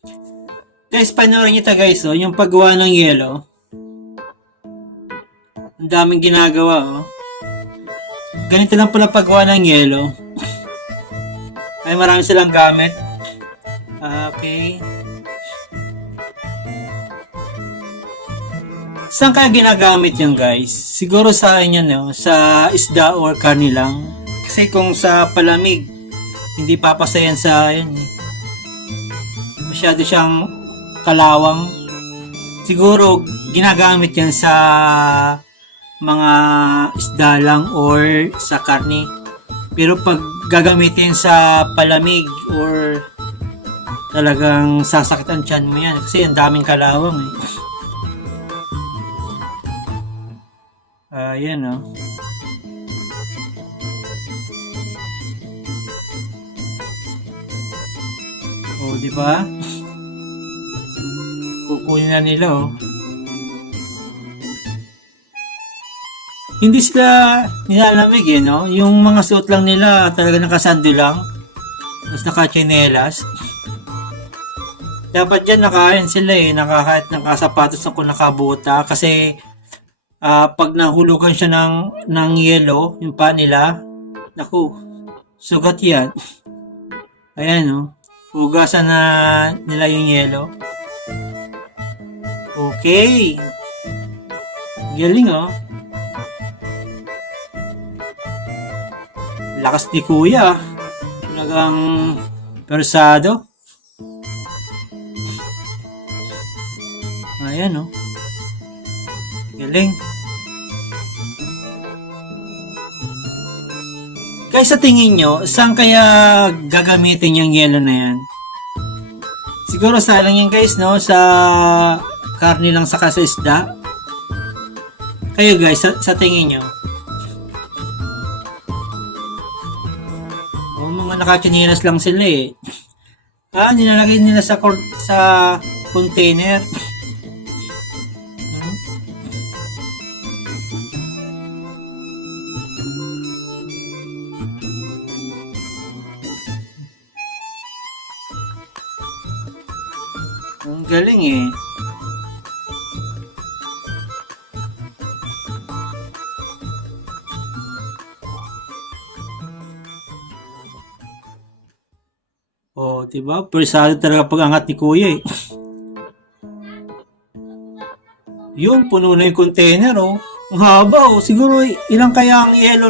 Guys, panoorin nyo ito guys, oh, yung paggawa ng yelo. Ang daming ginagawa, oh. Ganito lang pala paggawa ng yelo. Ay, marami silang gamit. Okay. Saan kaya ginagamit yan guys? Siguro sa inyo, no? Sa isda or karni lang. Kasi kung sa palamig, hindi papasayan sa yan. Masyado siyang kalawang. Siguro ginagamit yan sa mga isda lang or sa karni. Pero pag gagamitin sa palamig or talagang sasaktan tiyan mo yan kasi ang daming kalawang eh. Ayan oh. Oh, di ba? Kukunin na nila oh. Hindi sila nilalamig eh, no? Yung mga suot lang nila talaga nakasando lang. Tapos nakachinelas. Dapat dyan nakain sila eh. Kahit nakasapatos na kung nakabuta. Kasi pag nahulugan siya ng yelo, yung pa nila, naku, sugat yan. Ayan no. Hugasan na nila yung yelo. Okay. Galing oh. Lakas ni kuya. Talagang persado. Ayan oh. Galing. Guys, sa tingin nyo, saan kaya gagamitin yung yelo na yan? Siguro sa lang yan guys, no? Sa karne lang saka sa isda. Kayo guys, sa tingin nyo. Mga nakachinilas lang sila eh. Nilalagay nila sa container. Ang galing eh. Oh, diba? Persado talaga pag-angat ni kuya eh. Yun, puno na yung container oh. Ang haba oh. Siguro ilang kaya ang yelo